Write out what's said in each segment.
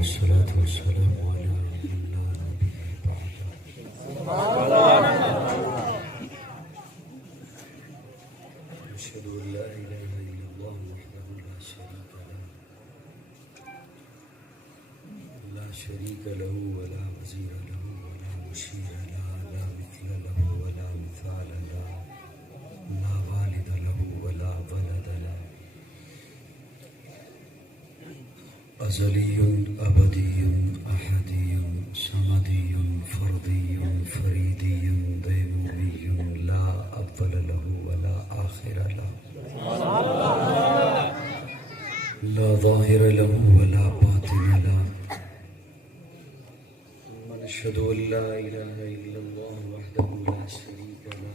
والصلاة والسلام على من لا نبي بعده أشهد أن لا إله إلا الله وحده لا شريك له ولا وزير له ولا مشير له لا مثل له ولا مثال له لا والد له ولا ولد له أزلي أبدي أحدي صمدي فردي فريدي ديمومي لا أول له ولا آخر له لا ظاهر له ولا باطن له ونشهد أن لا إله إلا الله وحده لا شريك له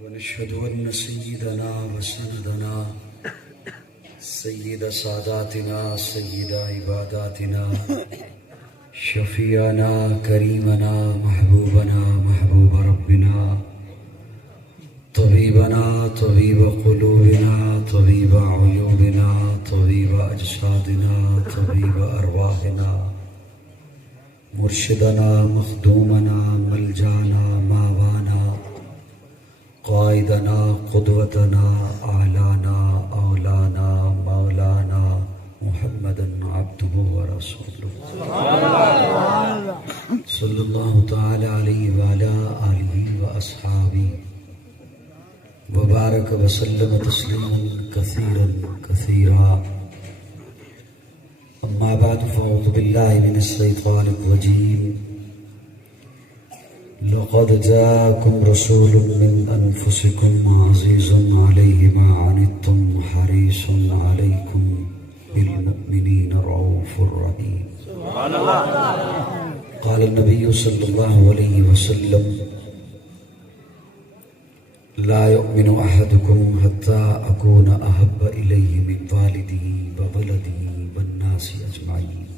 ونشهد أن سيدنا وسندنا سيد ساداتنا سيد عباداتنا شفيعنا كريمنا محبوبنا محبوب ربنا طبيبنا طبيب قلوبنا طبيب عيوبنا طبيب أجسادنا طبيب أرواحنا مرشدنا مخدومنا ملجانا ماوانا قائدنا قدوتنا أعلانا أولانا مولانا محمدا عبده ورسوله صلى الله تعالى عليه وعلى آله وأصحابه وبارك وسلم تسليما كثيرا كثيرا أما بعد فأعوذ بالله من الشيطان الرجيم لقد جاءكم رسول من أنفسكم عزيز عليه ما عنتم حريص عليكم بالمؤمنين رؤوف رحيم قال النبي صلى الله عليه وسلم لا يؤمن أحدكم حتى أكون أحب إليه من والده وولده والناس أجمعين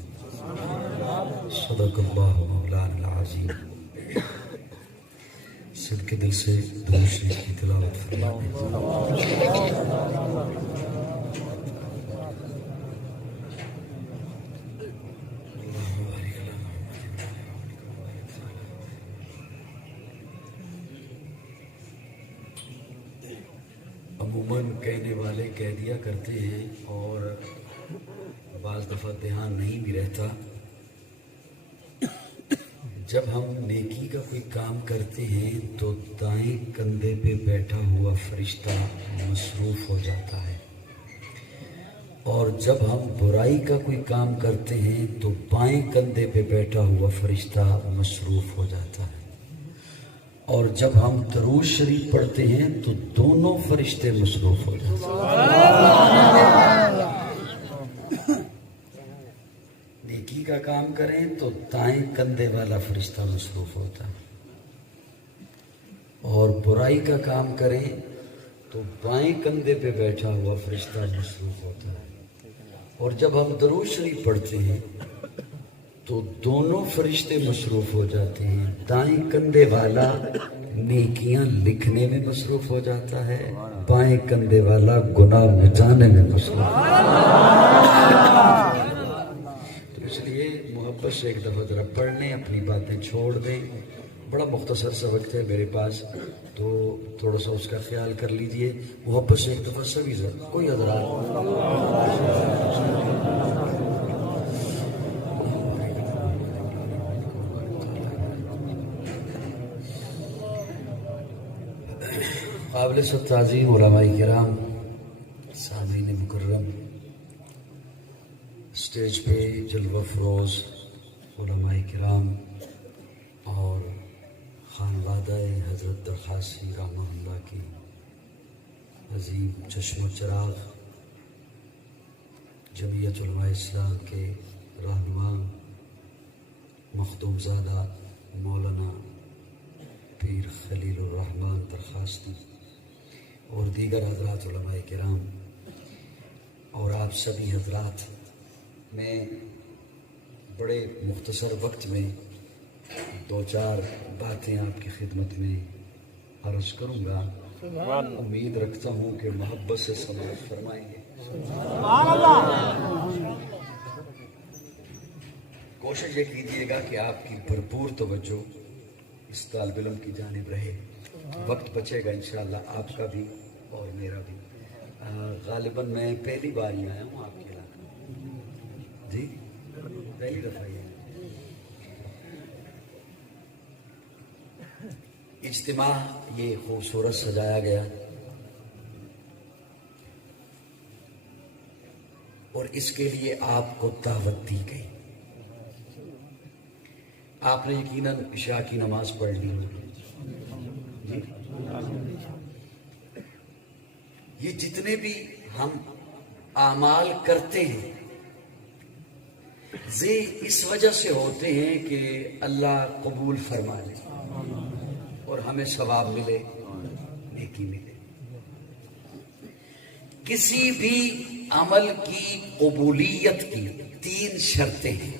صدق الله مولانا العظيم سب کے دل سے درود شریف کی تلاوت فرمائیں. عموماً کہنے والے کہہ دیا کرتے ہیں اور بعض دفعہ دھیان نہیں بھی رہتا. جب ہم نیکی کا کوئی کام کرتے ہیں تو دائیں کندھے پہ بیٹھا ہوا فرشتہ مصروف ہو جاتا ہے، اور جب ہم برائی کا کوئی کام کرتے ہیں تو بائیں کندھے پہ بیٹھا ہوا فرشتہ مصروف ہو جاتا ہے، اور جب ہم درود شریف پڑھتے ہیں تو دونوں فرشتے مصروف ہو جاتے ہیں. نیکی کا کام کریں تو دائیں کندھے والا فرشتہ مصروف ہوتا ہے، اور برائی کا کام کریں تو بائیں کندھے پہ بیٹھا ہوا فرشتہ مصروف ہوتا ہے، اور جب ہم درود شریف پڑھتے ہیں تو دونوں فرشتے مصروف ہو جاتے ہیں. دائیں کندھے والا نیکیاں لکھنے میں مصروف ہو جاتا ہے، بائیں کندھے والا گناہ مٹانے میں مصروف ہو جاتا ہے. اس لیے محبت سے ایک دفعہ ذرا پڑھ لیں، اپنی باتیں چھوڑ دیں. بڑا مختصر سا وقت ہے میرے پاس، تو تھوڑا سا اس کا خیال کر لیجئے. محبت سے ایک دفعہ سبھی ذرا کوئی حضرات قابل سب تعظیم علماء کرام، سامعین مکرم، اسٹیج پہ جلوہ فروز علماء کرام اور خانوادہ حضرت درخواسی رحمہ اللہ کی عظیم چشم و چراغ جمعیت علماء اسلام کے رہنما مخدوم زادہ مولانا پیر خلیل الرحمن درخواستی اور دیگر حضرات علماء کرام اور آپ سبھی حضرات، میں بڑے مختصر وقت میں دو چار باتیں آپ کی خدمت میں عرض کروں گا. امید رکھتا ہوں کہ محبت سے سماعت فرمائیں گے. کوشش یہ کیجیے گا کہ آپ کی بھرپور توجہ اس طالب علم کی جانب رہے. وقت بچے گا انشاءاللہ آپ کا بھی اور میرا بھی. غالباً میں پہلی بار ہی آیا ہوں آپ کے علاقے میں. جی پہلی دفعہ ہی. اجتماع یہ خوبصورت سجایا گیا اور اس کے لیے آپ کو دعوت دی گئی. آپ نے یقیناً عشاء کی نماز پڑھ لی جی. یہ جتنے بھی ہم اعمال کرتے ہیں یہ اس وجہ سے ہوتے ہیں کہ اللہ قبول فرما لے اور ہمیں ثواب ملے, نیکی ملے. کسی بھی عمل کی قبولیت کی 3 شرطیں ہیں.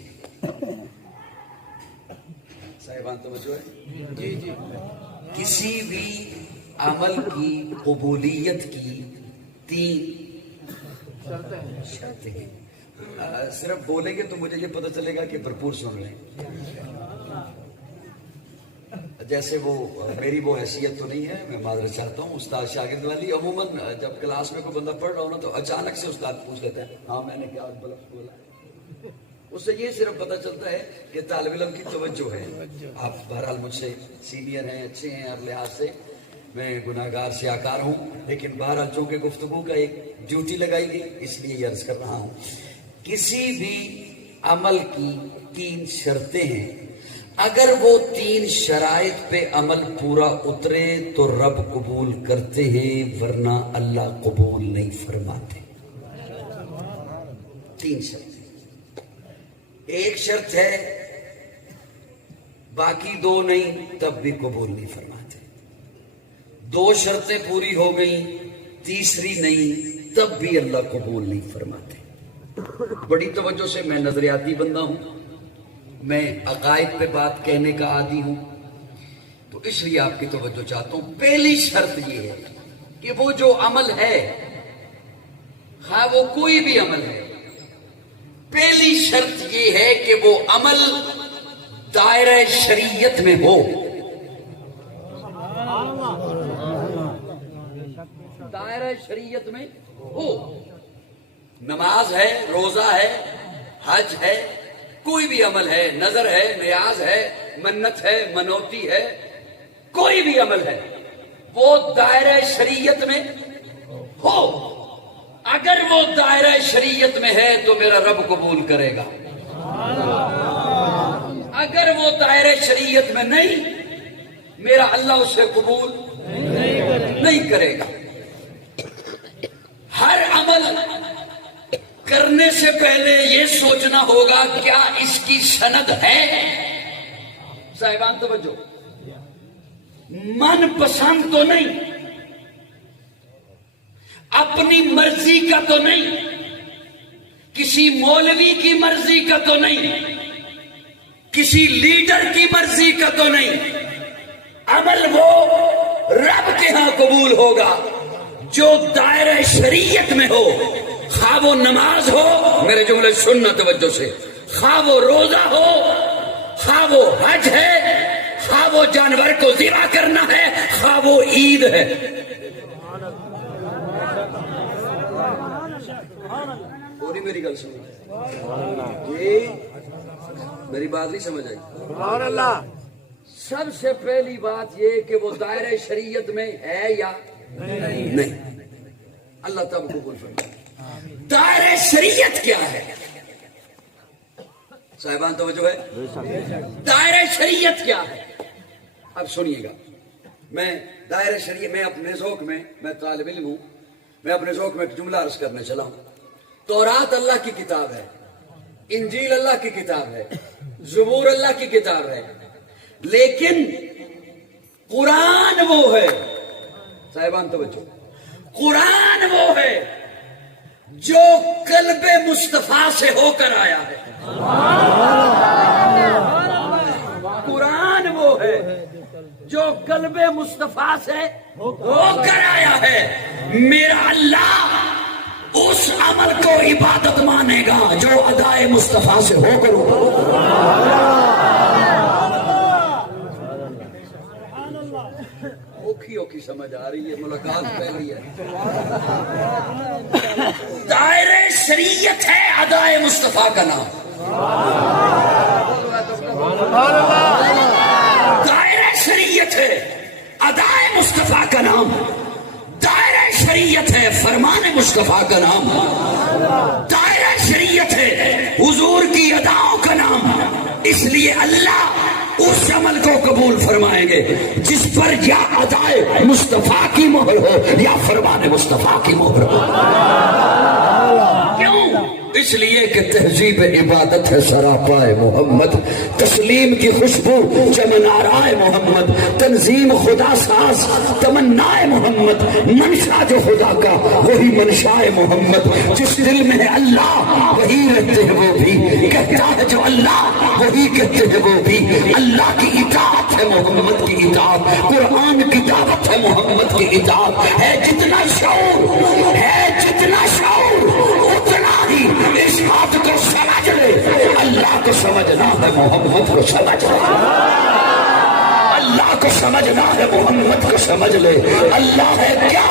صاحبان توجہ ہے جی جی. کسی بھی عمل کی قبولیت کی 3 شرطیں ہیں. صرف بولیں گے تو مجھے یہ پتہ چلے گا کہ بھرپور سن رہے ہیں. جیسے وہ میری وہ حیثیت تو نہیں ہے, میں معذرت چاہتا ہوں, استاد شاگرد والی. عموماً جب کلاس میں کوئی بندہ پڑھ رہا ہو نا تو اچانک سے استاد پوچھ لیتا ہے ہاں میں نے کیا بولا. اس سے یہ صرف پتہ چلتا ہے کہ طالب علم کی توجہ ہے. آپ بہرحال مجھ سے سینئر ہیں, اچھے ہیں ہر لحاظ سے. میں گناہگار سیاکار ہوں, لیکن بہرحال چونکہ گفتگو کا ایک ڈیوٹی لگائی گئی اس لیے یہ عرض کر رہا ہوں. کسی بھی عمل کی 3 شرطیں ہیں. اگر وہ 3 شرائط پہ عمل پورا اترے تو رب قبول کرتے ہیں, ورنہ اللہ قبول نہیں فرماتے. 3 شرط. ایک شرط ہے باقی 2 نہیں تب بھی قبول نہیں فرماتے. 2 شرطیں پوری ہو گئیں تیسری نہیں تب بھی اللہ قبول نہیں فرماتے. بڑی توجہ سے, میں نظریاتی بندہ ہوں, میں عقائد پہ بات کہنے کا عادی ہوں, تو اس لیے آپ کی توجہ چاہتا ہوں. پہلی شرط یہ ہے کہ وہ جو عمل ہے, خواہ وہ کوئی بھی عمل ہے, پہلی شرط یہ ہے کہ وہ عمل دائرہ شریعت میں ہو. دائرہ شریعت میں ہو. نماز ہے, روزہ ہے, حج ہے, کوئی بھی عمل ہے, نظر ہے, نیاز ہے, منت ہے, منوتی ہے, کوئی بھی عمل ہے, وہ دائرہ شریعت میں ہو. اگر وہ دائرہ شریعت میں ہے تو میرا رب قبول کرے گا. اگر وہ دائرہ شریعت میں نہیں, میرا اللہ اسے قبول نہیں کرے گا. ہر عمل کرنے سے پہلے یہ سوچنا ہوگا کیا اس کی سند ہے. صاحبان توجہ, من پسند تو نہیں, اپنی مرضی کا تو نہیں, کسی مولوی کی مرضی کا تو نہیں, کسی لیڈر کی مرضی کا تو نہیں. عمل وہ رب کے ہاں قبول ہوگا جو دائرہ شریعت میں ہو. خواہ وہ نماز ہو, میرے جملے سننا توجہ سے, خواہ وہ روزہ ہو, خواہ وہ حج ہے, خواہ وہ جانور کو ذبح کرنا ہے, خواہ وہ عید ہے. پوری میری گل سمجھ, میری بات نہیں سمجھ آئی. سب سے پہلی بات یہ کہ وہ دائرہ شریعت میں ہے یا نہیں. اللہ تب قبول فرمائے. دائرہ شریعت کیا ہے صاحبان توجہ ہے؟ دائرہ شریعت کیا ہے؟ اب سنیے گا. میں دائرہ شریعت میں اپنے ذوق میں طالب علم ہوں, میں اپنے ذوق میں ایک جملہ عرض کرنے چلا ہوں. تورات اللہ کی کتاب ہے, انجیل اللہ کی کتاب ہے, زبور اللہ کی کتاب ہے, لیکن قرآن وہ ہے. صاحبان توجہ, قرآن وہ ہے جو قلب مصطفیٰ سے ہو کر آیا ہے. قرآن وہ ہے جو قلب مصطفیٰ سے ہو کر آیا ہے. میرا اللہ اس عمل کو عبادت مانے گا جو ادائے مصطفیٰ سے ہو کر اوکھی سمجھ آ رہی ہے، ملاقات پہلی ہے۔ دائرہ شریعت ہے ادائے مصطفیٰ کا نام، دائرہ شریعت ہے ادائے مصطفیٰ کا نام، دائرہ شریعت ہے فرمان مصطفیٰ کا نام، دائرہ شریعت ہے حضور کی اداؤں کا نام۔ اس لیے اللہ اس عمل کو قبول فرمائیں گے جس پر یا ادائے مصطفیٰ کی مہر ہو یا فرمان مصطفیٰ کی مہر ہو۔ کیوں؟ اس لیے کہ تہذیب عبادت ہے سراپائے محمد، تسلیم کی خوشبو چمن آرائے محمد، تنظیم خدا ساز تمنائے محمد، منشا جو خدا کا وہی منشائے محمد، جس دل میں ہے اللہ وہی رہتے ہیں وہ بھی، کہتا ہے جو اللہ وہی کہتے ہیں وہ بھی، اللہ کی اطاعت ہے محمد کی اطاعت، قرآن کی دعوت ہے محمد کی اطاعت، ہے جتنا شعور اتنا ہی اس بات کو سمجھ لے، اللہ کو سمجھنا ہے محمد کو سمجھ لے، اللہ کو سمجھنا ہے محمد کو سمجھ لے۔ اللہ ہے کیا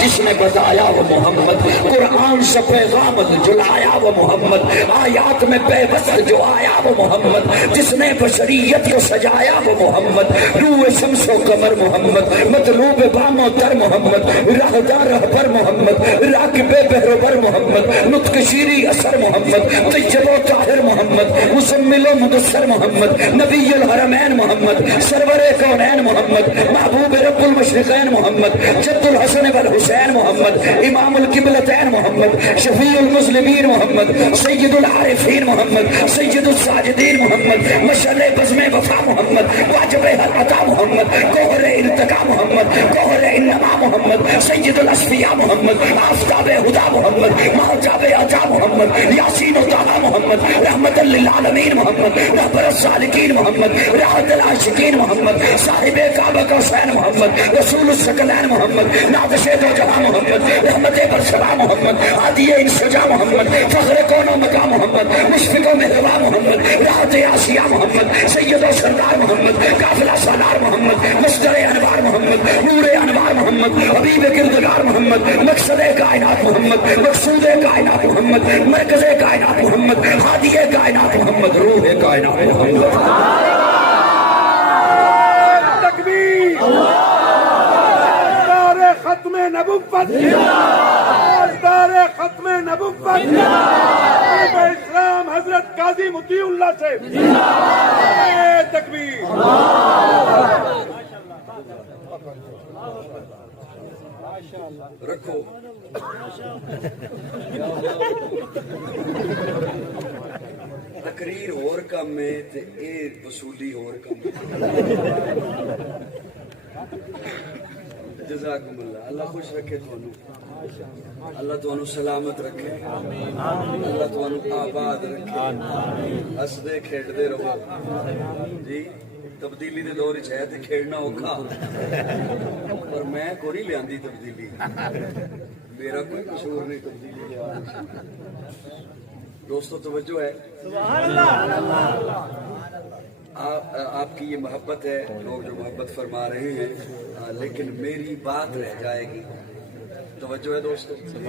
جس نے بتایا وہ محمد، قرآن سے پیغام جو لایا وہ محمد، آیات میں بے وصف جو آیا وہ محمد، جس نے بشریت کو سجایا وہ محمد، روح شمس و قمر محمد، مطلوب بام و تر محمد، راہدار رہبر محمد، راکب بہروبر محمد، نطق شیری اثر محمد، طیب و طاہر محمد، مزمل و مدثر محمد، نبی الحرمین محمد، سرور کونین محمد، محبوب رب المشرقین محمد، جد الحسن والحسین محمد، امام القبلتین محمد، شفیع المسلمین محمد، سید العارفین محمد، سید الساجدین محمد، مشعل بزم وفا محمد، واجب ہر عطا محمد، گوہر ارتقا محمد، گوہر انما محمد، سید الاصفیاء محمد، آفتاب ہدا محمد، محجاب عطا محمد، یاسین و طه محمد، رحمت للعالمین محمد، رہبر السالکین محمد، راحت العاشقین محمد، صاحب کعبہ کا حسین محمد، رسول الثقلین محمد، نادش دو جہاں محمد، رحمت برسبا محمد، عادی انسجا محمد، فخر کون و مقام محمد، مشفق و مہربا محمد، راحت آسیہ محمد، سید و سردار محمد، قافلہ سالار محمد، مصدر انوار محمد، نور انوار محمد، حبیب کردگار محمد، مقصد کائنات محمد، مقصود کائنات محمد، مرکز کائنات محمد، ہادی کائنات محمد، روح کائنات محمد۔ ختم نبوت ختم نبوت اسلام حضرت قاضی مطیع اللہ سے تکبیر۔ رکھو تقریر اور کم ہے تے اے وصولی اور کم ہے۔ جزاکم اللہ، اللہ خوش رکھے تھانوں، اللہ تھانوں سلامت رکھے، اللہ تھانوں آباد رکھے، ہسدے کھیڈدے رہو جی۔ تبدیلی دے دور ہے تے کھیڑنا اوکھا، پر میں کوئی لیاندی تبدیلی، میرا کوئی قصور نہیں تبدیلی لیا۔ دوستو توجہ ہے، آپ کی یہ محبت ہے، لوگ جو محبت فرما رہے ہیں، لیکن میری بات رہ جائے گی۔ توجہ ہے دوستو، میری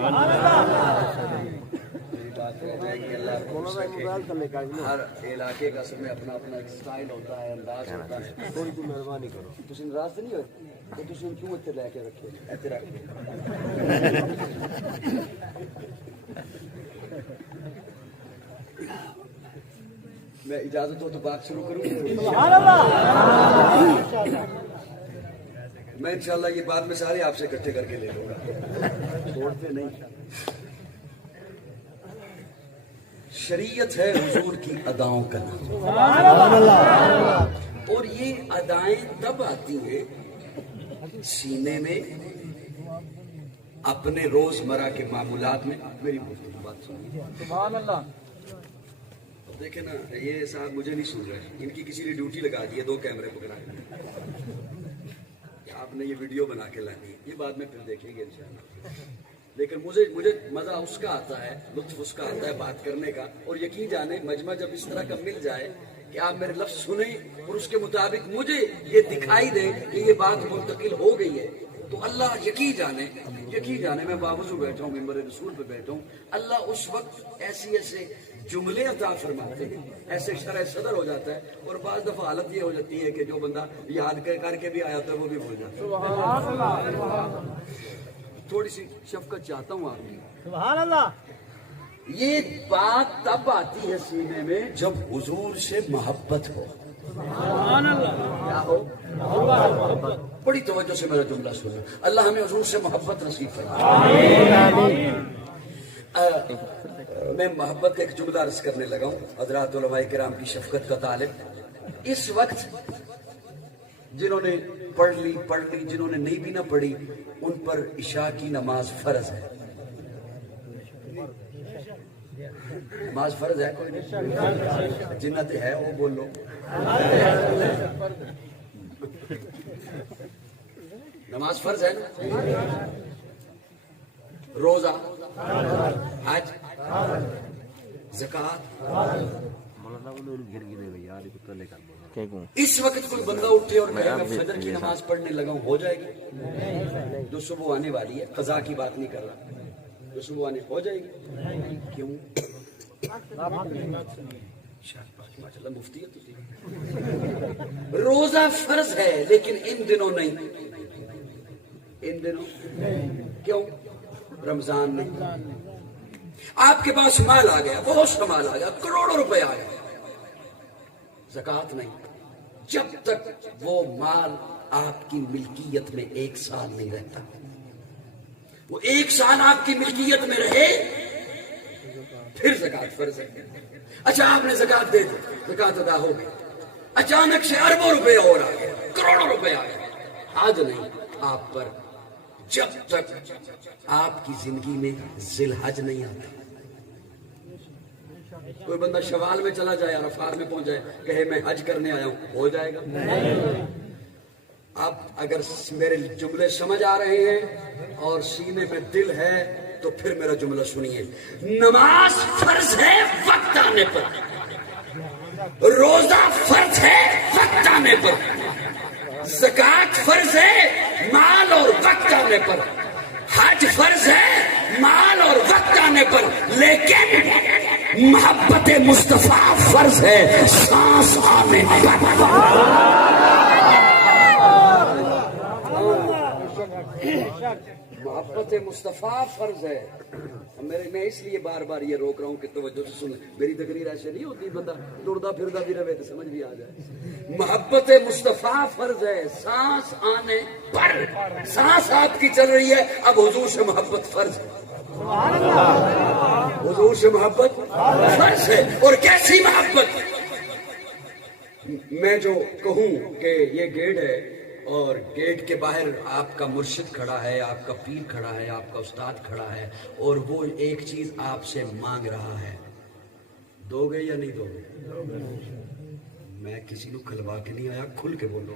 بات رہ جائے گی۔ اللہ ہر علاقے کا سب میں اپنا اپنا ایک سٹائل ہوتا ہے، انداز ہوتا ہے۔ تھوڑی سی مہربانی کرو، تسی ناراض نہیں ہوئے تو تسی ان کیوں اتنے لے کے رکھے ایتھے رکھ کے؟ میں اجازت ہو تو بات شروع کروں۔ میں انشاءاللہ یہ بات میں سارے آپ سے اکٹھے کر کے لے لوں گا، چھوڑتے نہیں۔ شریعت ہے حضور کی اداؤں کا نام، اور یہ ادائیں تب آتی ہیں سینے میں، اپنے روزمرہ کے معمولات میں۔ میری بات سنیے، سبحان اللہ۔ دیکھیں نا، یہ صاحب مجھے نہیں سن رہے، ان کی کسی نے ڈیوٹی لگا دی ہے، 2 کیمرے پکڑائے، آپ نے یہ ویڈیو بنا کے لانی ہے، یہ بعد میں پھر دیکھیں گے انشاءاللہ۔ لیکن مجھے مزہ اس کا آتا ہے, لطف اس کا آتا ہے بات کرنے کا. اور یقین جانے مجمع جب اس طرح کا مل جائے کہ آپ میرے لفظ سنیں اور اس کے مطابق مجھے یہ دکھائی دے کہ یہ بات منتقل ہو گئی ہے, تو اللہ یقین جانے میں باوضو بیٹھا ہوں, ممبر رسول پہ بیٹھا ہوں, اللہ اس وقت ایسے جملے عطا فرماتے ہیں, ایسے شرح صدر ہو جاتا ہے. اور بعض دفعہ حالت یہ ہو جاتی ہے کہ جو بندہ یاد کر کے بھی آیا تھا وہ بھی بھول جاتا ہے. تھوڑی سی شفقت چاہتا ہوں آپ کی. سبحان اللہ. یہ بات تب آتی ہے سینے میں جب حضور سے محبت ہو. سبحان اللہ. کیا ہو؟ بڑی توجہ سے میرا جملہ سنو. اللہ ہمیں حضور سے محبت نصیب فرمائے. میں محبت کا ایک جملہ عرض کرنے لگا ہوں. حضرات علماء کرام کی شفقت کا طالب. اس وقت جنہوں نے پڑھ لی, جنہوں نے نہیں بھی نہ پڑھی, ان پر عشاء کی نماز فرض ہے. نماز فرض ہے کوئی نہیں؟ جنت ہے وہ بولو. نماز فرض ہے نا. روزہ, حج, زکات. اس وقت کوئی بندہ اٹھے اور کہے میں فجر کی نماز پڑھنے لگا ہوں, ہو جائے گی؟ جو صبح آنے والی ہے, قضا کی بات نہیں کر رہا, جو صبح آنے ہو جائے گی. کیوں؟ مفتی روزہ فرض ہے لیکن ان دنوں نہیں. ان دنوں کیوں؟ رمضان نہیں. آپ کے پاس مال آ گیا, بہت سا مال آ گیا, کروڑوں روپے آ گئے, زکات نہیں. جب تک وہ مال آپ کی ملکیت میں 1 سال نہیں رہتا, وہ 1 سال آپ کی ملکیت میں رہے پھر زکات فرض ہے. اچھا آپ نے زکات دے دی, زکات ادا ہو گئی, اچانک سے اربوں روپے اور آ گئے, کروڑوں روپے آ گئے. آج نہیں آپ پر جب تک آپ کی زندگی میں ذی الحج نہیں آتا. کوئی بندہ شوال میں چلا جائے, عرفات میں پہنچ جائے, کہے میں حج کرنے آیا ہوں, ہو جائے گا؟ اب اگر میرے جملے سمجھ آ رہے ہیں اور سینے میں دل ہے تو پھر میرا جملہ سنیے. نماز فرض ہے وقت آنے پر, روزہ فرض ہے وقت آنے پر, زکات فرض ہے مال اور وقت آنے پر, حج فرض ہے مال اور وقت آنے پر, لیکن محبت مصطفیٰ فرض ہے سانس آنے پر. محبت مصطفیٰ فرض ہے. میں اس لیے بار بار یہ روک رہا ہوں کہ توجہ سے سن. میری تقریر ایسے نہیں ہوتی بندہ ٹردا پھردا بھی رہے تو سمجھ بھی آ جائے. محبت مصطفیٰ فرض ہے سانس آنے پر. سانس آپ کی چل رہی ہے, اب حضور سے محبت فرض ہے. حضور سے محبت فرض ہے. اور کیسی محبت؟ میں جو کہوں کہ یہ گیٹ ہے اور گیٹ کے باہر آپ کا مرشد کھڑا ہے, آپ کا پیر کھڑا ہے, آپ کا استاد کھڑا ہے, اور وہ ایک چیز آپ سے مانگ رہا ہے, دو گے یا نہیں دو گے؟ میں کسی کو کھلوا کے نہیں آیا, کھل کے بولو.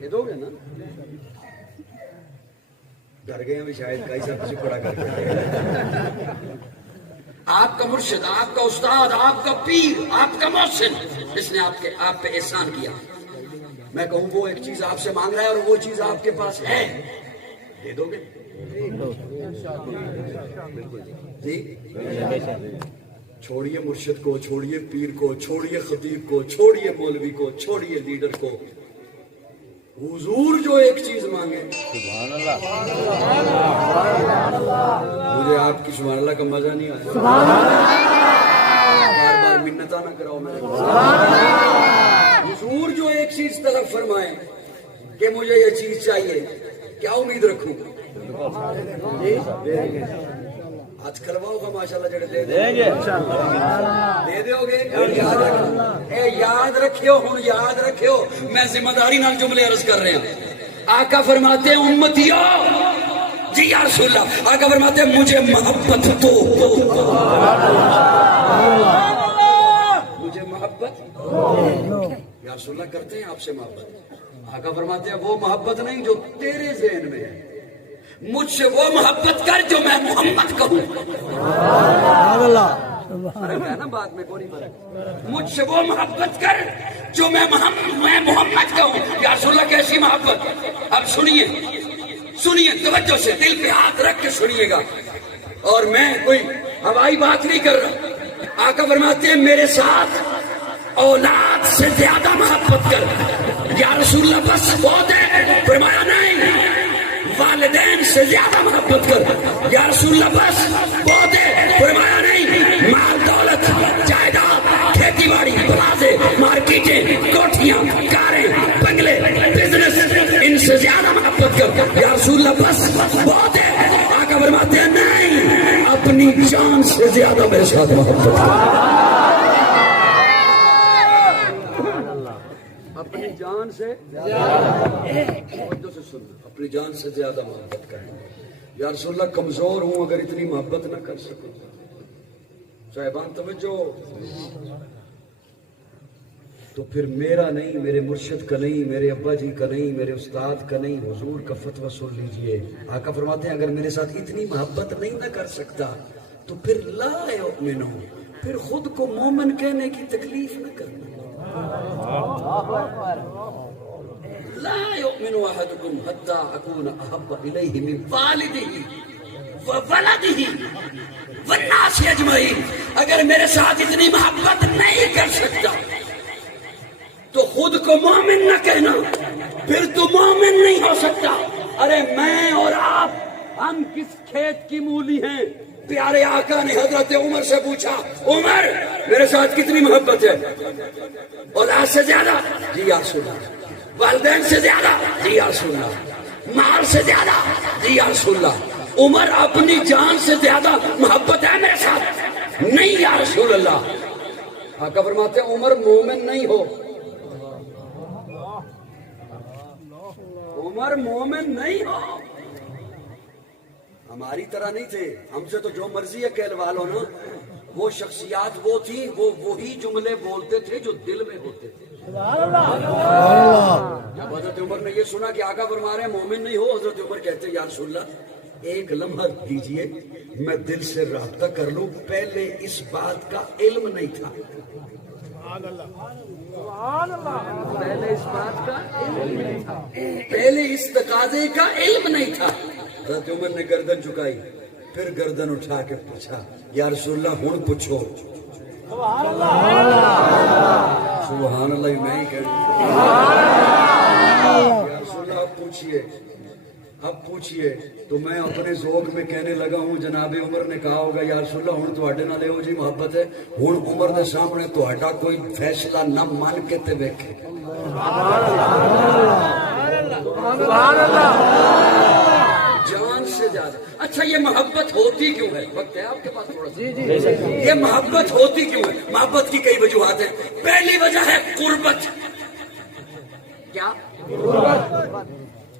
یہ دو گے نا؟ ڈر گئے ہیں شاید کئی سب کچھ پڑا کر کے. آپ کا مرشد, آپ کا استاد, آپ کا پیر, آپ کا محسن, اس نے آپ پہ احسان کیا. میں کہوں وہ ایک چیز آپ سے مانگ رہا ہے اور وہ چیز آپ کے پاس ہے, دے دو گے؟ جی. چھوڑیے مرشد کو, چھوڑیے پیر کو, چھوڑیے خطیب کو, چھوڑیے مولوی کو, چھوڑیے لیڈر کو, حضور جو ایک چیز مانگے. سبحان اللہ. مجھے آپ کی سبحان اللہ کا مزہ نہیں آیا. بار بار منتاں نہ کراؤ میرے کو. حضور جو ایک چیز طلب فرمائیں کہ مجھے یہ چیز چاہیے, کیا امید رکھوں؟ ہاتھ کھلواؤ گا ماشاءاللہ جڑے دے گے, دے دو گے. یاد رکھیو, ہوں یاد رکھیو, میں ذمہ داری نال جملے عرض کر رہے ہیں. آقا فرماتے ہیں امتیو, جی یا رسول اللہ. آقا فرماتے ہیں مجھے محبت دو, مجھے محبت یا رسول اللہ. کرتے ہیں آپ سے محبت. آقا فرماتے ہیں وہ محبت نہیں جو تیرے ذہن میں ہے, مجھ سے وہ محبت کر جو میں محمد کہوں. نا بات میں کوئی مجھ سے وہ محبت کر جو میں محمد کہوں. یا رسول اللہ کیسی محبت. اب سنیے توجہ سے, دل پہ ہاتھ رکھ کے سنیے گا. اور میں کوئی ہوائی بات نہیں کر رہا. آقا فرماتے ہیں میرے ساتھ اولاد سے زیادہ محبت کر. یا رسول اللہ بس بہت ہے. فرمایا نہیں, والدین سے زیادہ محبت کر. یا رسول اللہ بس بہت ہے. فرمایا نہیں, مال دولت جائیداد کھیتی باڑی پلازے مارکیٹیں کوٹھیاں کاریں بنگلے بزنس ان سے زیادہ محبت کر. یا رسول اللہ بس بہت ہے. آقا فرماتے ہیں نہیں, اپنی جان سے زیادہ میرے ساتھ محبت کر. اپنی جان سے اپنی جان سے زیادہ محبت کریں. یا رسول اللہ کمزور ہوں اگر اتنی محبت نہ کر سکوں. صاحبان توجہ, تو پھر میرا نہیں, میرے مرشد کا نہیں, میرے ابا جی کا نہیں, میرے استاد کا نہیں, حضور کا فتویٰ سن لیجئے. آقا فرماتے ہیں اگر میرے ساتھ اتنی محبت نہیں نہ کر سکتا تو پھر لا یؤمن, پھر خود کو مومن کہنے کی تکلیف نہ کرنا. لا یؤمن احدکم حتی اکون احب الیہ من والدہ وولدہ والناس اجمعین. اگر میرے ساتھ اتنی محبت نہیں کر سکتا تو خود کو مومن نہ کہنا, پھر تو مومن نہیں ہو سکتا. ارے میں اور آپ ہم کس کھیت کی مولی ہیں. پیارے آقا نے حضرت عمر سے پوچھا, عمر میرے ساتھ کتنی محبت ہے. اولاد سے زیادہ, جی یا رسول اللہ. والدین سے زیادہ, جی یا رسول اللہ. مال سے زیادہ, جی یا رسول اللہ. عمر اپنی جان سے زیادہ محبت ہے میرے ساتھ, نہیں یا رسول اللہ. آقا فرماتے ہیں عمر مومن نہیں ہو. عمر مومن نہیں ہو. ہماری طرح نہیں تھے, ہم سے تو جو مرضی ہے کہلوا لو نا. وہ شخصیات وہ تھی, وہ وہی جملے بولتے تھے جو دل میں ہوتے تھے. جب حضرت عمر نے یہ سنا کہ آقا فرما رہے ہیں مومن نہیں ہو, حضرت عمر کہتے ہیں یا رسول اللہ ایک لمحہ دیجئے, میں دل سے رابطہ کر لوں. پہلے اس بات کا علم نہیں تھا. پہلے اس بات کا علم نہیں تھا, پہلے اس تقاضے کا علم نہیں تھا. حضرت عمر نے گردن جھکائی, پھر گردن اٹھا کے پوچھا یا رسول اللہ ہوں پوچھو. سبحان اللہ, میں ہی کہہ یا رسول اللہ پوچھئے. اب پوچھئے تو میں اپنے ذوق میں کہنے لگا ہوں جناب عمر نے کہا ہوگا یا رسول اللہ ہوں تواڈے نال ایہو جی محبت ہے, ہوں عمر دے سامنے تواڈا کوئی فیصلہ نہ مان کے تے ویکھے. سبحان اللہ. جان سے زیادہ. اچھا یہ محبت ہوتی کیوں ہے؟ وقت ہے آپ کے پاس تھوڑا سا. یہ محبت ہوتی کیوں ہے؟ محبت کی کئی وجوہات ہیں. پہلی وجہ ہے قربت. کیا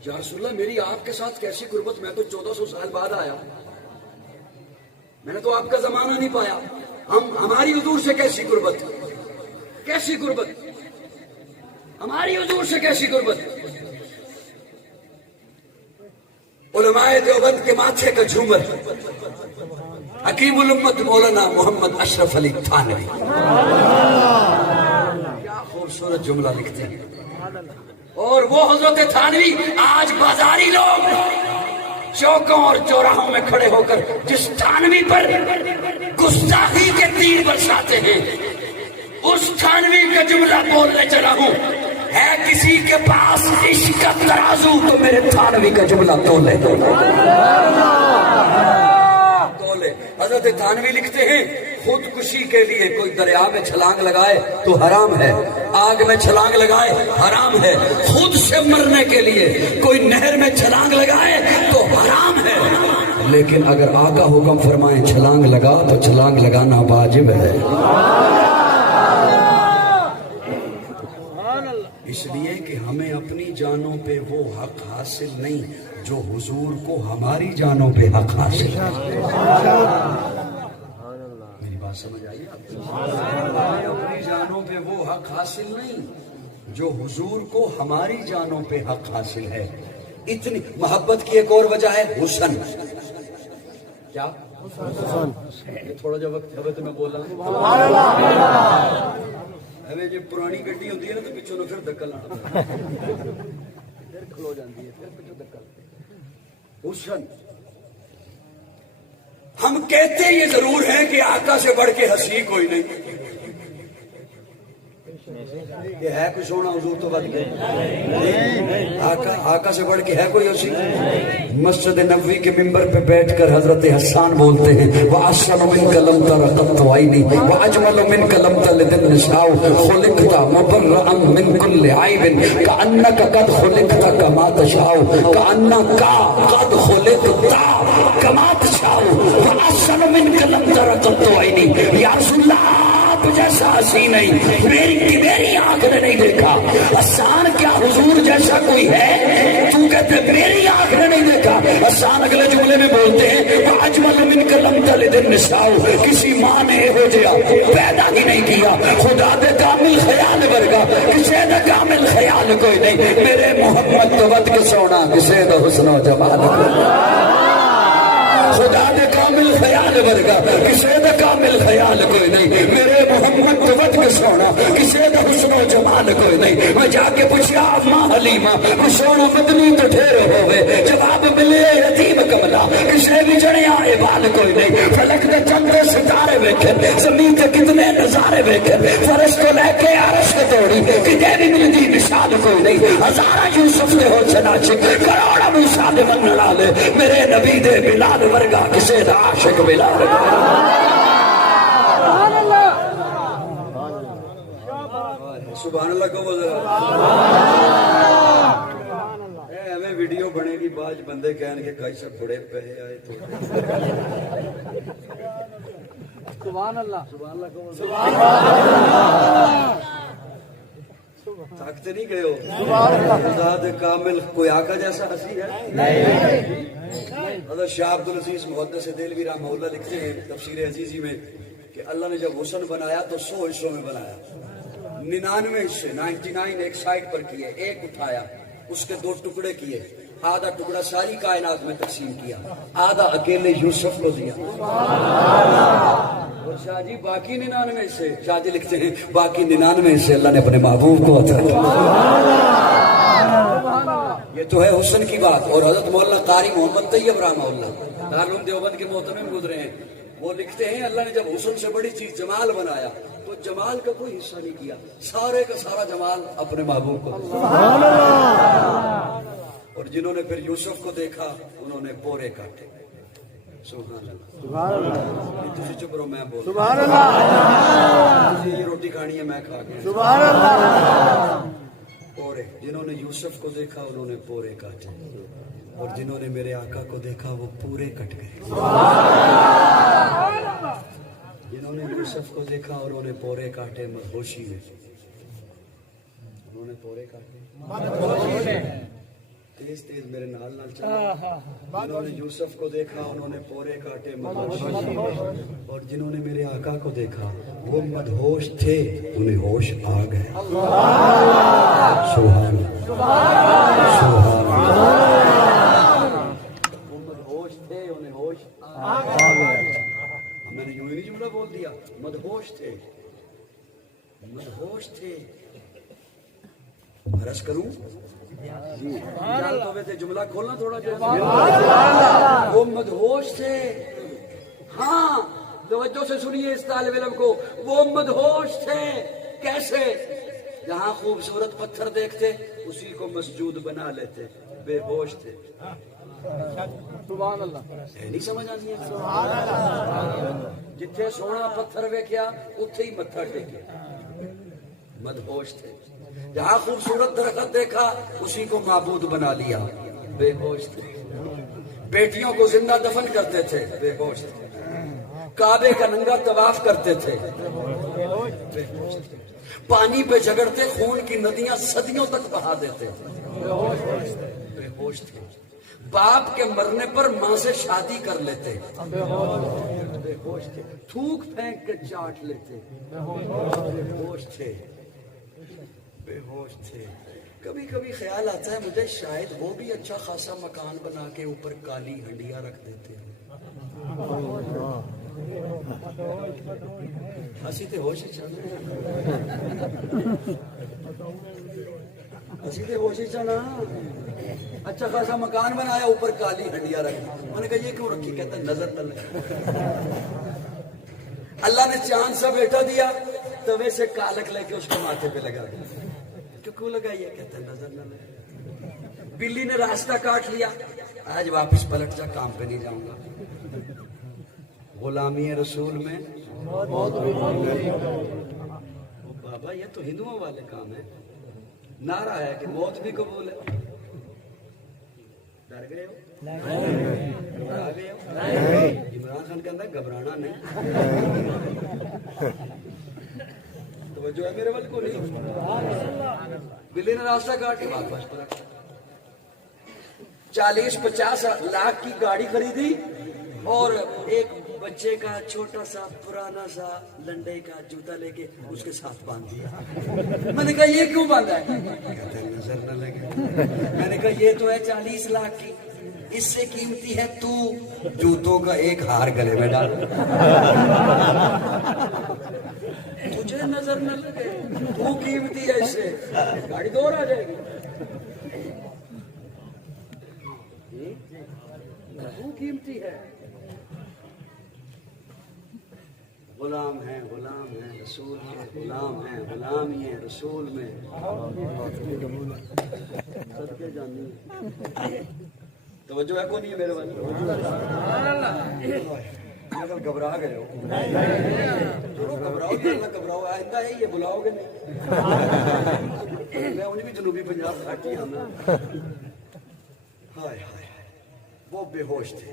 یا رسول اللہ میری آپ کے ساتھ کیسی قربت, میں تو 1400 سال بعد آیا, میں نے تو آپ کا زمانہ نہیں پایا. ہماری حضور سے کیسی قربت, کیسی قربت, ہماری حضور سے کیسی قربت. علماء دیوبند کے ماتھے کا جھومر حکیم الامت مولانا محمد اشرف علی تھانوی کیا خوبصورت جملہ لکھتے ہیں. اور وہ حضرت تھانوی آج بازاری لوگ چوکوں اور چوراہوں میں کھڑے ہو کر جس تھانوی پر گستاخی کے تیر برساتے ہیں, اس تھانوی کا جملہ بولنے چلا ہوں. ہے کسی کے پاس عشق کا ترازو تو میرے تھانوی کا جملہ تولے. حضرت تھانوی لکھتے ہیں خودکشی کے لیے کوئی دریا میں چھلانگ لگائے تو حرام ہے, آگ میں چھلانگ لگائے حرام ہے. خود سے مرنے کے لیے کوئی نہر میں چھلانگ لگائے تو حرام ہے, لیکن اگر آقا حکم فرمائے چھلانگ لگا تو چھلانگ لگانا واجب ہے. اس لیے کہ ہمیں اپنی جانوں پہ وہ حق حاصل نہیں جو حضور کو ہماری جانوں پہ حق حاصل ہے. میری بات سمجھ آئی آپ کو؟ ہمیں اپنی جانوں پہ وہ حق حاصل نہیں جو حضور کو ہماری جانوں پہ حق حاصل ہے. اتنی محبت کی ایک اور وجہ ہے حسن. کیا یہ تھوڑا جا وقت ہے تو میں بولا ہمیں جو پرانی گڈی ہوتی ہے نا تو پچھوں پھر دھکا لانا پھر کھلو جاتی ہے پھر پچھوں دھکا. حسن ہم کہتے یہ ضرور ہیں کہ آقا سے بڑھ کے ہنسی کوئی نہیں. یہ ہے کوئی سونا حضور تو بد گئے آقا سے بڑھ کے ہے کوئی ہنسی. مسجد نبوی کے ممبر پہ بیٹھ کر حضرت حسان بولتے ہیں وَأَحْسَنُ مِنْكَ لَمْ تَرَ قَطُّ عَيْنِي وَأَجْمَلُ مِنْكَ لَمْ تَلِدِ النِّسَاءُ خُلِقْتَ مُبَرَّأً مِنْ كُلِّ عَيْبٍ كَأَنَّكَ قَدْ خُلِقْتَ كَمَا تَشَاءُ كَأَنَّكَ قَدْ خُلِقْتَ كَمَا تَشَاءُ وَأَحْسَنُ مِنْكَ لَمْ تَرَ قَطُّ عَيْنِي. یا رسول اللہ آپ جیسا ہنسی نہیں میری آنکھ نے نہیں دیکھا. حسان کیا حضور جیسا کوئی ہے؟ تو کہتے میری آنکھ نے نہیں دیکھا. حسان اگلے جملے میں بولتے ہیں وَأَجْمَلُ مِنْكَ لَمْ تَلِدِ النِّسَاءُ کسی ماں نے ہو جیا پیدا ہی نہیں کیا. خدا دے کامل خیال ورگا کسے دا کامل خیال کوئی نہیں. میرے محمد تو ود کے سونا کسے دا حسن و جمال خدا دے کامل خیال ورگا کسے دا کامل خیال کوئی نہیں. میرے محمد تو ود کے سونا کسے دا حسن و جمال کوئی نہیں. میں جا کے پوچھیا ماں حلیمہ سونا مدنی تو ٹھہر ہوئے جواب ملے یتیم کملا کسے بھی جڑے آئے بال کوئی نہیں. فلک دے چند ستارے ویکھن زمین تے کتنے نظارے ویکھن فرش تو لے کے عرش تے توڑی کتے بھی ملدی مثال کوئی نہیں. ہزارہ یوسف دے ہو چناچ کروڑا موسیٰ دے من لالے میرے نبی دے بلال ورگا کسے دا عاشق بلال سبحان اللہ کو ذرا. ہمیں ویڈیو بنے گی بعض بندے کہنے کے کئی سے بڑے پہ آئے تو سبحان اللہ سبحان اللہ تھکتے نہیں گئے ہو. ذات کامل کوئی آقا جیسا ہنسی ہے؟ حضرت شاہ عبدالعزیز محدث دہلوی رحمہ اللہ لکھتے ہیں تفسیر عزیزی میں کہ اللہ نے جب حسن بنایا تو 100 حصوں میں بنایا. 99 حصے 99 ایک سائڈ پر کیے ایک اٹھایا اس کے 2 ٹکڑے کیے. آدھا ٹکڑا ساری کائنات میں تقسیم کیا آدھا اکیلے یوسف کو دیا. اور شاہ جی باقی 99 حصے شاہ جی لکھتے ہیں باقی 99 حصے اللہ نے اپنے محبوب کو عطا کیا. یہ تو ہے حسن کی بات. اور حضرت مولانا قاری محمد طیب رحمہ اللہ دارالعلوم دیوبند کے محتمم گزرے ہیں. وہ لکھتے ہیں اللہ نے جب حسن سے بڑی چیز جمال بنایا تو جمال کا کوئی حصہ نہیں کیا سارے کا سارا جمال اپنے محبوب کو. اور جنہوں نے پھر یوسف کو دیکھا انہوں نے پورے کاٹے. سبحان اللہ. تجھے چپ رہو میں بول سبحان اللہ. تجھے یہ روٹی کھانی ہے میں کھا گیا سبحان اللہ. پورے جنہوں نے یوسف کو دیکھا انہوں نے پورے کاٹے اور جنہوں نے میرے آقا کو دیکھا وہ پورے کٹ گئے. جنہوں نے یوسف کو دیکھا انہوں نے پورے کاٹے مدہوشی میں. انہوں نے پورے کاٹے تیز تیز میرے نال نال چلا. جنہوں نے یوسف کو دیکھا انہوں نے پورے کاٹے مدہوشی میں. اور جنہوں نے میرے آقا کو دیکھا وہ مدہوش تھے انہیں ہوش آ گئے. سبحان اللہ سبحان اللہ. وہ مدہوش تھے انہیں ہوش آ گئے. میں نے یوں ہی نہیں جملہ بول دیا مدہوش تھے مدہوش تھے. عرض کروں جملہ کھولنا تھوڑا جو وہ مدہوش تھے. ہاں توجہ سے سنیے اس طالب علم کو. وہ مدہوش تھے کیسے؟ جہاں خوبصورت پتھر دیکھتے اسی کو مسجود بنا لیتے. بے ہوش تھے. سبحان اللہ. نہیں سمجھ آتی جتھے سونا پتھر ویکھیا اتھے ہی متھا ٹیکے. مدہوش تھے. جہاں خوبصورت درخت دیکھا اسی کو معبود بنا لیا. بے ہوش تھے. بیٹیوں کو زندہ دفن کرتے تھے. بے ہوش تھے. کعبے کا ننگا طواف کرتے تھے. بے ہوش تھے. پانی پہ جھگڑتے خون کی ندیاں صدیوں تک بہا دیتے. بے ہوش تھے. باپ کے مرنے پر ماں سے شادی کر لیتے. بے ہوش تھے. تھوک پھینک کے چاٹ لیتے. بے ہوش تھے. بے ہوش تھے. کبھی کبھی خیال آتا ہے مجھے شاید وہ بھی اچھا خاصا مکان بنا کے اوپر کالی ہنڈیاں رکھ دیتے ہیں. اسی تے ہوش ہی چاہنا اسی تے ہوش ہی چاہنا اچھا خاصا مکان بنایا اوپر کالی ہنڈیاں رکھ دی. میں نے کہا یہ کیوں رکھی؟ کہتا ہے نظر نہ لگے. اللہ نے چاند سا بیٹا دیا توے سے کالک لے کے اس کو ماتھے پہ لگا دیا. کیوں لگائی ہے؟ کہتا ہے نظر نہ لگے. بلی نے راستہ کاٹ لیا، آج واپس پلٹ جا، کام پہ نہیں جاؤں گا. غلامی رسول میں بابا یہ تو ہندوؤں والے کام ہے. نعرہ ہے کہ موت بھی قبول ہے. ڈر گئے ہو؟ گھبرا گئے ہو؟ عمران خان کہتا ہے گھبرانا نہیں. توجہ ہے میرے والے کو نہیں؟ بلی نے راستہ کاٹ کے واپس پلٹ. 40-50 لاکھ کی گاڑی خریدی اور ایک بچے کا چھوٹا سا پرانا سا لنڈے کا جوتا لے کے اس کے ساتھ باندھ دیا. میں نے کہا یہ کیوں باندھا ہے؟ کہتے ہیں نظر نہ لگے. میں نے کہا یہ تو ہے 40 لاکھ کی، اس سے قیمتی ہے تو جوتوں کا ایک ہار گلے میں ڈال. تجھے نظر نہ لگے، تو قیمتی ہے، اس سے گاڑی دور آ جائے گی. تو قیمتی ہے. غلام ہیں رسول کے، غلام ہیں غلامی ہے رسول میں. صدقے جانی توجہ ہے کون؟ نہیں ہے میرے والے. گھبرا گئے ہو؟ چلو گھبراؤ گے، اللہ گھبراؤ. آئندہ ہے یہ بلاؤ گے نہیں. میں انہیں بھی جنوبی پنجاب کھاٹی ہوں نا. ہائے ہائے وہ بے ہوش تھے.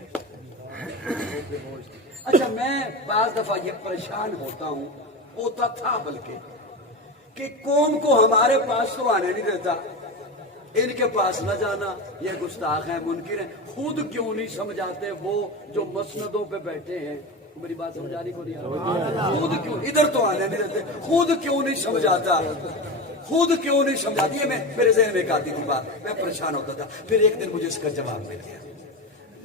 اچھا میں بعض دفعہ یہ پریشان ہوتا تھا بلکہ کہ قوم کو ہمارے پاس تو آنے نہیں دیتا، ان کے پاس نہ جانا، یہ گستاخ ہیں، منکر ہیں. خود کیوں نہیں سمجھاتے وہ جو مسندوں پہ بیٹھے ہیں؟ میری بات سمجھانی کو نہیں. خود کیوں ادھر تو آنے نہیں دیتے؟ خود کیوں نہیں سمجھاتا؟ خود کیوں نہیں سمجھاتی؟ میں میرے ذہن میں ایک آتی تھی بات، میں پریشان ہوتا تھا. پھر ایک دن مجھے اس کا جواب مل گیا.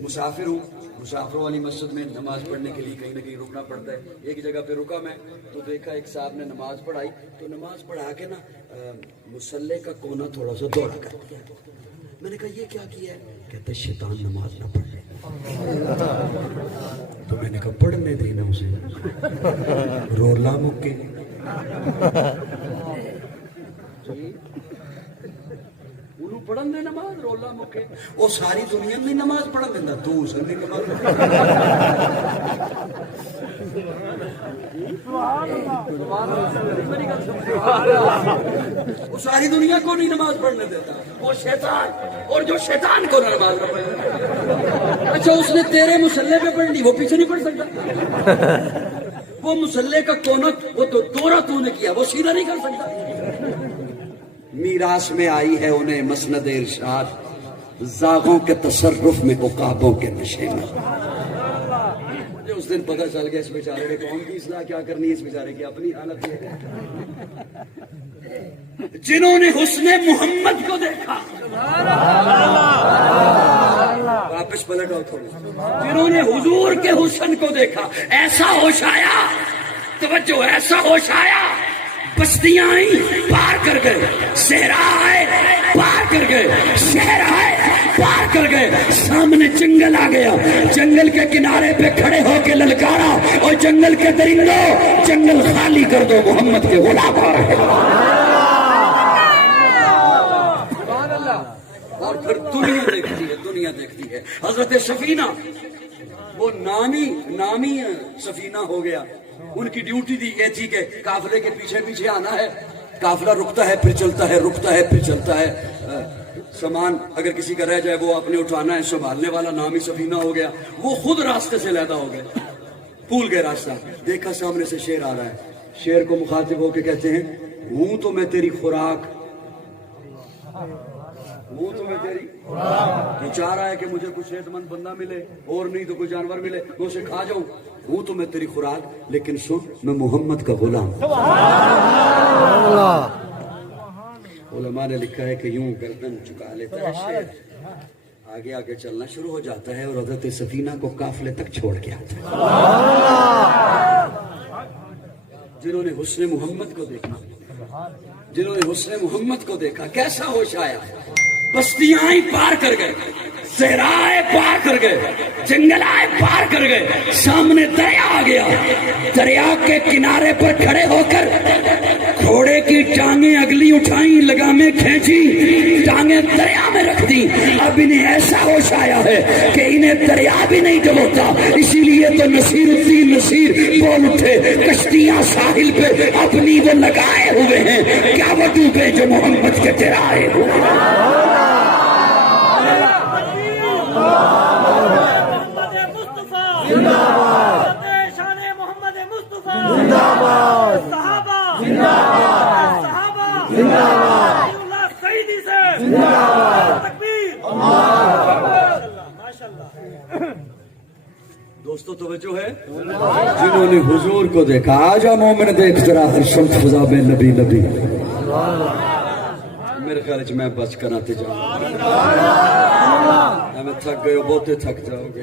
مسافر ہوں، مسافروں والی مسجد میں نماز پڑھنے کے لیے کہیں نہ کہیں رکنا پڑتا ہے. ایک جگہ پہ رکا میں تو دیکھا ایک صاحب نے نماز پڑھائی تو نماز پڑھا کے نا مصلے کا کونا تھوڑا سا دورہ کر دیا. میں نے کہا یہ کیا کیا ہے؟ کہتے شیطان نماز نہ پڑھ لے. تو میں نے کہا پڑھنے دینا اسے، رولا مکے. پڑھن دے نماز رولا مکے. وہ ساری دنیا میں نماز پڑھن دینا، تو اس نے نماز وہ ساری دنیا کو نہیں نماز پڑھنے دیتا، وہ شیطان. اور جو شیطان کو نماز نہ پڑھنے. اچھا اس نے تیرے مسلح پہ پڑھنی، وہ پیچھے نہیں پڑھ سکتا. وہ مسلح کا کونت وہ تو دورہ تو نے کیا، وہ سیدھا نہیں کر سکتا. میراث میں آئی ہے انہیں مسند ارشاد، زاغوں کے تصرف میں عقابوں کے نشے میں. مجھے اس دن پتہ چل گیا اس بیچارے نے قوم کی اصلاح کیا کرنی ہے. اس بیچارے کی اپنی حالت یہ ہے. جنہوں نے حسن محمد کو دیکھا، واپس پلٹ آؤ تھوڑی. جنہوں نے حضور کے حسن کو دیکھا، ایسا ہوش آیا، توجہ، ایسا ہوش آیا، بستیاں آئیں پار کر گئے، صحرا آئے پار کر گئے، شہر آئے پار کر گئے، سامنے جنگل آ گیا. جنگل کے کنارے پہ کھڑے ہو کے للکارا، اور جنگل کے درندوں جنگل خالی کر دو، محمد کے غلام آ رہے ہیں. اور پھر دنیا دیکھتی ہے. حضرت سفینہ وہ نامی سفینہ ہو گیا. ان کی ڈیوٹی دی یہ تھی کہ قافلے کے پیچھے پیچھے آنا ہے. قافلہ رکتا ہے پھر چلتا ہے، رکتا ہے پھر چلتا ہے. سامان اگر کسی کا رہ جائے وہ آپ نے اٹھانا ہے. سنبھالنے والا نامی سفینہ ہو گیا. وہ خود راستے سے لیدا ہو گئے، بھول گئے راستہ. دیکھا سامنے سے شیر آ رہا ہے. شیر کو مخاطب ہو کے کہتے ہیں ہوں تو میں تیری خوراک، ہوں تو میں تیری خوراک. وہ چاہ رہا ہے کہ مجھے کچھ صحت مند بندہ ملے اور نہیں تو کوئی جانور ملے، میں اسے کھا جاؤں. ہوں تو میں تیری خوراک، لیکن سن میں محمد کا غلام. علماء نے لکھا ہے کہ یوں گردن چکا لیتا ہے شیر، آگے آگے چلنا شروع ہو جاتا ہے اور حضرت سفینہ کو قافلے تک چھوڑ کے آتا ہے۔ جنہوں نے حسن محمد کو دیکھا، جنہوں نے حسن محمد کو دیکھا، کیسا ہوش آیا، بستیاں پار کر گئے، صحرائے پار کر گئے، جنگلائے پار کر گئے، سامنے دریا آ گیا، دریا کے کنارے پر کھڑے ہو کر گھوڑے کی ٹانگیں اگلی اٹھائیں، لگامیں کھینچی، ٹانگیں دریا میں رکھ دی۔ اب انہیں ایسا ہوش آیا ہے کہ انہیں دریا بھی نہیں ڈبوتا، اسی لیے تو نصیر الدین نصیر بول اٹھے، کشتیاں ساحل پہ اپنی وہ لگائے ہوئے ہیں، کیا وہ ڈوبے جو محمد کے ٹرائے ہوئے ہیں۔ محمد مصطفیٰ زندہ باد، شان محمد مصطفیٰ زندہ باد، صحابہ زندہ باد، صحابہ زندہ باد، اللہ سیدی سے زندہ باد، تکبیر، اللہ اکبر، ماشاءاللہ۔ دوستو توجہ ہے، جنہوں نے حضور کو دیکھا، آجا مومن دیکھ ذرا ہر شمس فضا میں نبی نبی، میرے خیال میں بچ کر آتے جاؤں، میں تھک گئے ہو، بہتے تھک جاؤ گے۔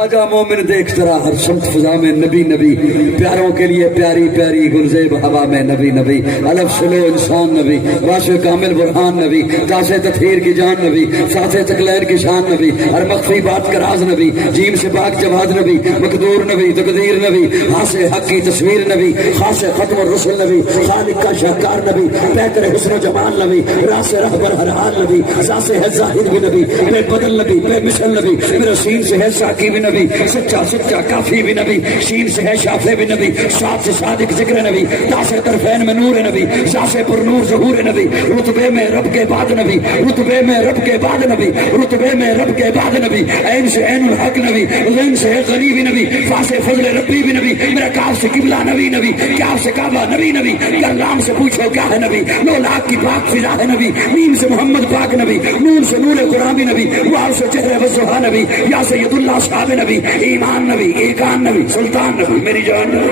آجا مومن دیکھ ذرا ہر شمس فضا میں نبی نبی، پیاروں کے لیے پیاری پیاری گلزیب ہوا میں نبی نبی، الف سلو انسان نبی، واسع کامل برہان نبی، تاسے تطہیر کی جان نبی، ساسے تکلیر کی شان نبی، ہر مخفی بات کا راز نبی، جیم سے پاک جواد نبی، مقدور نبی، تقدیر نبی، ہاں حق کی تصویر نبی، خاص ختم الرسل نبی، خالق کا شاہکار نبی، پیکر حسن و جمال نبی، راس رہبر ہر حال نبی، ساس ہے ظاہر بھی نبی، بے بدل نبی، بے مثل نبی، میرا سین سے ہے ساقی بھی نبی، سچا سچا کافی بھی نبی، شین سے ہے شافع بھی نبی، ساتھ سے صادق ذکر نبی، تاثر طرفین میں نور نبی، ساسے پر نور ظہور نبی، رتبے میں رب کے بعد نبی، رتبے میں رب کے بعد نبی، رتبے میں رب کے بعد نبی، عین سے عین الحق نبی، غین سے ہے غنی بھی نبی، فاسے فضل ربی بھی نبی، میرا کاف سے قبلہ نبی نبی، کاف سے کعبہ نبی نبی، کرام سے پوچھو کیا ہے نبی، 9 لاکھ کی پاک فضا ہے نبی، نیم سے محمد پاک نبی، نون سے نور قرآن بھی نبی، واو سے چہرے وضحا نبی، یا سید اللہ صحاب نبی، ایمان نبی، ایکان نبی، سلطان نبی، میری جان نبی،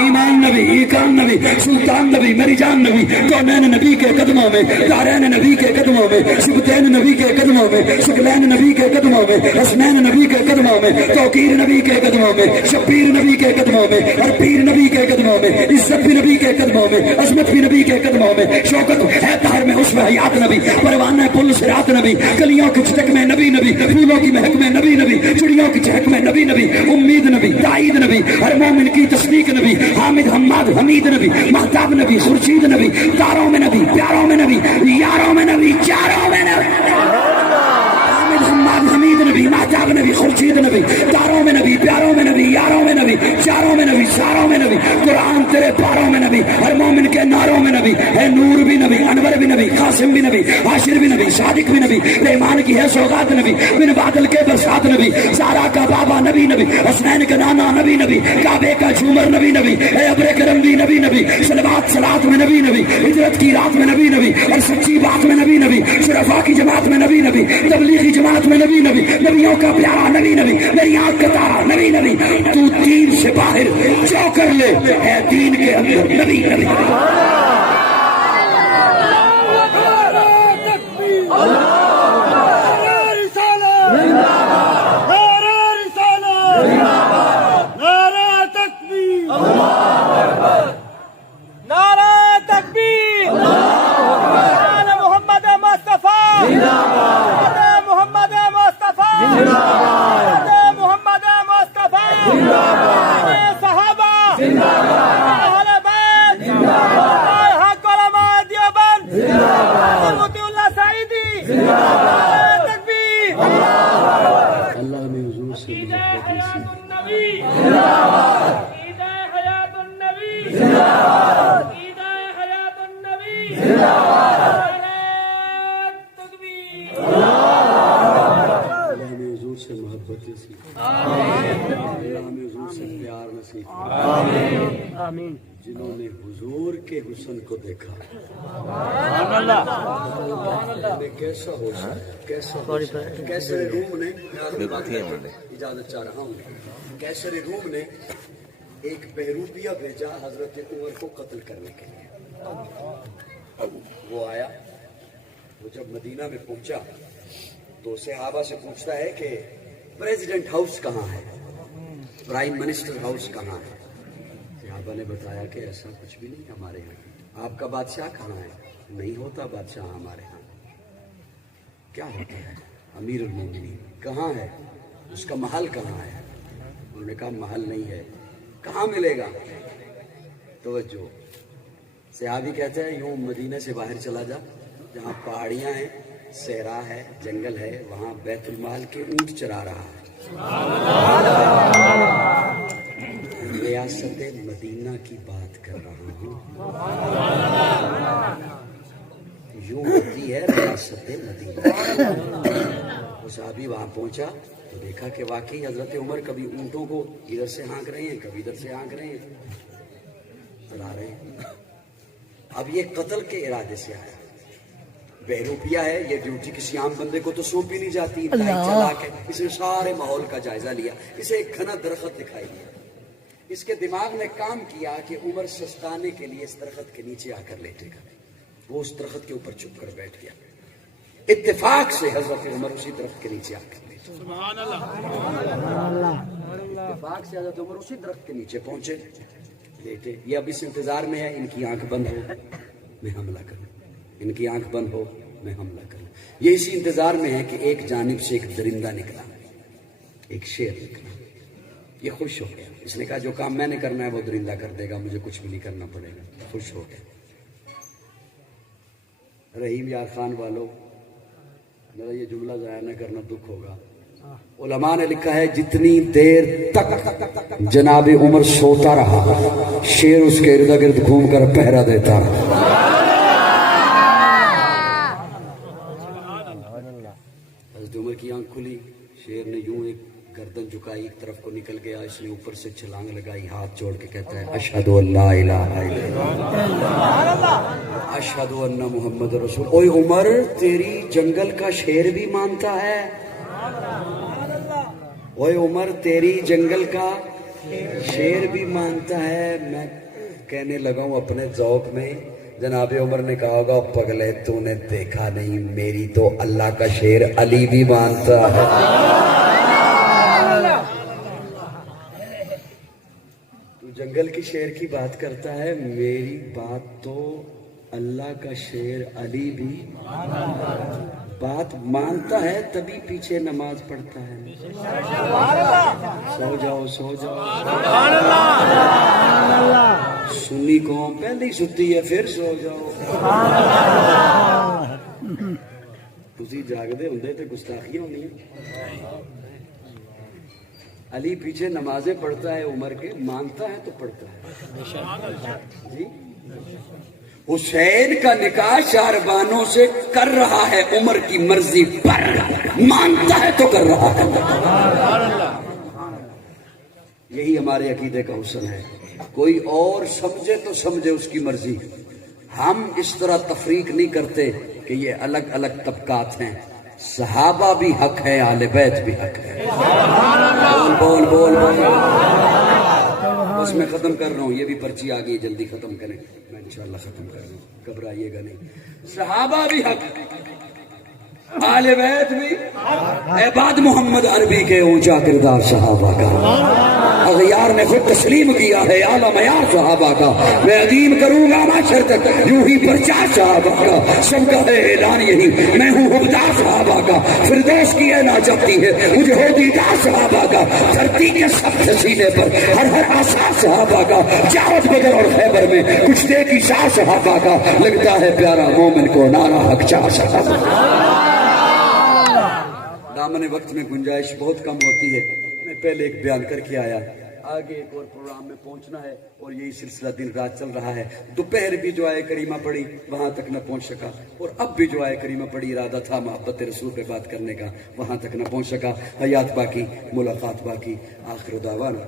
ایمان نبی، ایکان نبی، سلطان نبی، میری جان نبی، کونین نبی کے قدموں میں، دارین نبی کے قدموں میں، سبتین نبی کے قدموں میں، شکلین نبی کے قدموں میں، حسنین نبی کے قدموں میں، توقیر نبی کے قدموں میں، شبیر نبی کے قدموں میں، اور پیر نبی کے قدموں میں، عزت بھی نبی کے قدموں میں، عظمت بھی نبی کے قدموں میں، شوکت ہے طاہر میں اس میں حیات نبی، پروانہ پل صراط نبی، کلیوں کی چٹک میں نبی نبی، پھولوں کی مہک میں نبی نبی، چڑیوں کی چہک میں نبی نبی، امید نبی، تائید نبی، ہر مومن کی تصدیق نبی، حامد حماد حمید نبی، مہتاب نبی، خورشید نبی، تاروں میں نبی، پیاروں میں نبی، یاروں میں نبی، چاروں میں نبی، حامد حماد حمید نبی، مہتاب نبی، خورشید نبی، تاروں میں نبی، پیاروں میں نبی، یاروں میں نبی، چاروں میں نبی، ساروں میں نبی، قرآن تیرے پاروں میں نبی، ہر مومن کے ناروں میں نبی، ہے نور بھی نبی، انور بھی نبی، قاسم بھی نبی، حاشر بھی نبی، صادق بھی نبی، رحمان کی ہے سوغات نبی، بن بادل کے برسات نبی، سارا کا بابا نبی نبی، حسنین کا نانا نبی نبی، کعبے کا جھومر نبی نبی، اے ابر کرم بھی نبی نبی، صلوات صلات میں نبی نبی، ہجرت کی رات میں نبی نبی، اور سچی بات میں نبی نبی، شرفا کی جماعت میں نبی نبی، تبلیغی جماعت میں نبی نبی، نبیوں کا پیارا نبی نبی، میری آنکھ کا تارا نبی نبی، تو دین سے باہر جو کر لے ہے دین کے اندر نبی نبی۔ جنہوں نے حضور کے حسن کو دیکھا، کیسا حسن، کیسر روم نے، اجازت چاہ رہا ہوں، کیسر روم نے ایک بہروپیہ بھیجا حضرت عمر کو قتل کرنے کے لیے، وہ آیا، وہ جب مدینہ میں پہنچا تو صحابہ سے پوچھتا ہے کہ پریزیڈنٹ ہاؤس کہاں ہے، پرائم منسٹر ہاؤس کہاں ہے؟ صحابہ نے بتایا کہ ایسا کچھ بھی نہیں ہمارے یہاں۔ آپ کا بادشاہ کہاں ہے؟ نہیں ہوتا بادشاہ ہمارے ہاں۔ کیا ہوتا ہے؟ امیر المومنین کہاں ہے؟ اس کا محل کہاں ہے؟ انہوں نے کہا محل نہیں ہے۔ کہاں ملے گا؟ توجہ، صحابی کہتے ہیں یوں مدینہ سے باہر چلا جا، جہاں پہاڑیاں ہیں، صحرا ہے، جنگل ہے، وہاں بیت المال کے اونٹ چرا رہا ہے۔ ریاست مدینہ کی بات کر رہا ہوں، یوں ہوتی ہے ریاست مدینہ۔ وہ صحابی وہاں پہنچا تو دیکھا کہ واقعی حضرت عمر کبھی اونٹوں کو ادھر سے ہانک رہے ہیں، کبھی ادھر سے ہانک رہے ہیں، چلا رہے ہیں۔ اب یہ قتل کے ارادے سے آیا، بہروپیہ ہے، یہ ڈیوٹی کسی عام بندے کو تو سونپی نہیں جاتی۔ چلا کے اس نے سارے ماحول کا جائزہ لیا، اسے ایک گھنا درخت دکھائی دیا، اس کے دماغ نے کام کیا کہ عمر سستانے کے لیے اس درخت کے نیچے آ کر لیٹے گا۔ وہ اس درخت کے اوپر چھپ کر بیٹھ گیا، اتفاق سے حضرت عمر اسی درخت کے نیچے آ کر لیٹے۔ سبحان اللہ، اتفاق سے حضرت عمر اسی درخت کے نیچے پہنچے، لیٹے۔ یہ اب اس انتظار میں ہے ان کی آنکھ بند ہو میں حملہ کروں، ان کی آنکھ بند ہو میں حملہ کروں۔ یہ اسی انتظار میں ہے کہ ایک جانب سے ایک درندہ نکلا، ایک شیر نکلا، یہ خوش ہو گیا۔ اس نے کہا جو کام میں نے کرنا ہے وہ درندہ کر دے گا، مجھے کچھ بھی نہیں کرنا پڑے گا۔ خوش ہو گیا۔ رحیم یار خان والوں، میرا یہ جملہ ضائع نہ کرنا، دکھ ہوگا۔ علماء نے لکھا ہے جتنی دیر تک جناب عمر سوتا رہا، شیر اس کے ارد گرد گھوم کر پہرا دیتا رہا۔ حضرت عمر کی آنکھ کھلی، شیر نے یوں ایک گردن جھکائی، ایک طرف کو نکل گیا، اس نے اوپر سے چھلانگ لگائی، ہاتھ جوڑ کے کہتا ہے اشہد ان لا الہ الا اللہ، اشہد ان محمد رسول۔ اوے عمر، تیری جنگل کا شیر بھی مانتا ہے؟ اوے عمر، تیری جنگل کا شیر بھی مانتا ہے؟ میں کہنے لگا ہوں اپنے ذوق میں، جناب عمر نے کہا ہوگا پگلے تو نے دیکھا نہیں، میری تو اللہ کا شیر علی بھی مانتا ہے۔ جنگل کی شیر کی بات کرتا ہے، میری بات تو اللہ کا شیر علی بھی بات مانتا ہے، تبھی پیچھے نماز پڑھتا ہے۔ سو جاؤ سو جاؤ، سنی قوم پہلے ستی ہے پھر سو جاؤ۔ تسی جاگدے ہوندے تے گستاخیاں ہونی ہیں۔ علی پیچھے نمازیں پڑھتا ہے عمر کے، مانتا ہے تو پڑھتا ہے۔ جی حسین کا نکاح شاربانوں سے کر رہا ہے عمر کی مرضی پر، مانتا ہے تو کر رہا ہے۔ یہی ہمارے عقیدے کا حسن ہے، کوئی اور سمجھے تو سمجھے اس کی مرضی، ہم اس طرح تفریق نہیں کرتے کہ یہ الگ الگ طبقات ہیں۔ صحابہ بھی حق ہے، اہل بیت بھی حق ہے۔ بول بول بول بول۔ بس میں ختم کر رہا ہوں، یہ بھی پرچی آ گئی، جلدی ختم کریں، میں انشاءاللہ ختم کر رہا ہوں، گھبرائیے گا نہیں۔ صحابہ بھی حق، اہل بیت بھی، عباد محمد عربی کے اونچا کردار صحابہ کا، اغیار نے خود تسلیم کیا ہے اعلیٰ معیار صحابہ کا، میں عظیم کروں گا معاشر تک یوں ہی پرچار صحابہ کا، سب کا ہے اعلان یہی، میں ہوں حبدار صحابہ کا، فردوس کی اعلیٰ جاتی ہے مجھے ہو دیدار صحابہ کا، دھرتی کے سخت سینے پر ہر آثار صحابہ کا، جاوت بدر اور خیبر میں کچھ دے کی شاہ صحابہ کا، لگتا ہے پیارا مومن کو نعرہ حق چاہ صحابہ۔ دامن وقت میں گنجائش بہت کم ہوتی ہے، میں پہلے ایک بیان کر کے آیا، آگے ایک اور پروگرام میں پہنچنا ہے اور یہی سلسلہ دن رات چل رہا ہے۔ دوپہر بھی جو آئے کریمہ پڑھی وہاں تک نہ پہنچ سکا، اور اب بھی جو آئے کریمہ پڑھی ارادہ تھا محبت رسول پہ بات کرنے کا، وہاں تک نہ پہنچ سکا۔ حیات باقی، ملاقات باقی، آخر دعوانا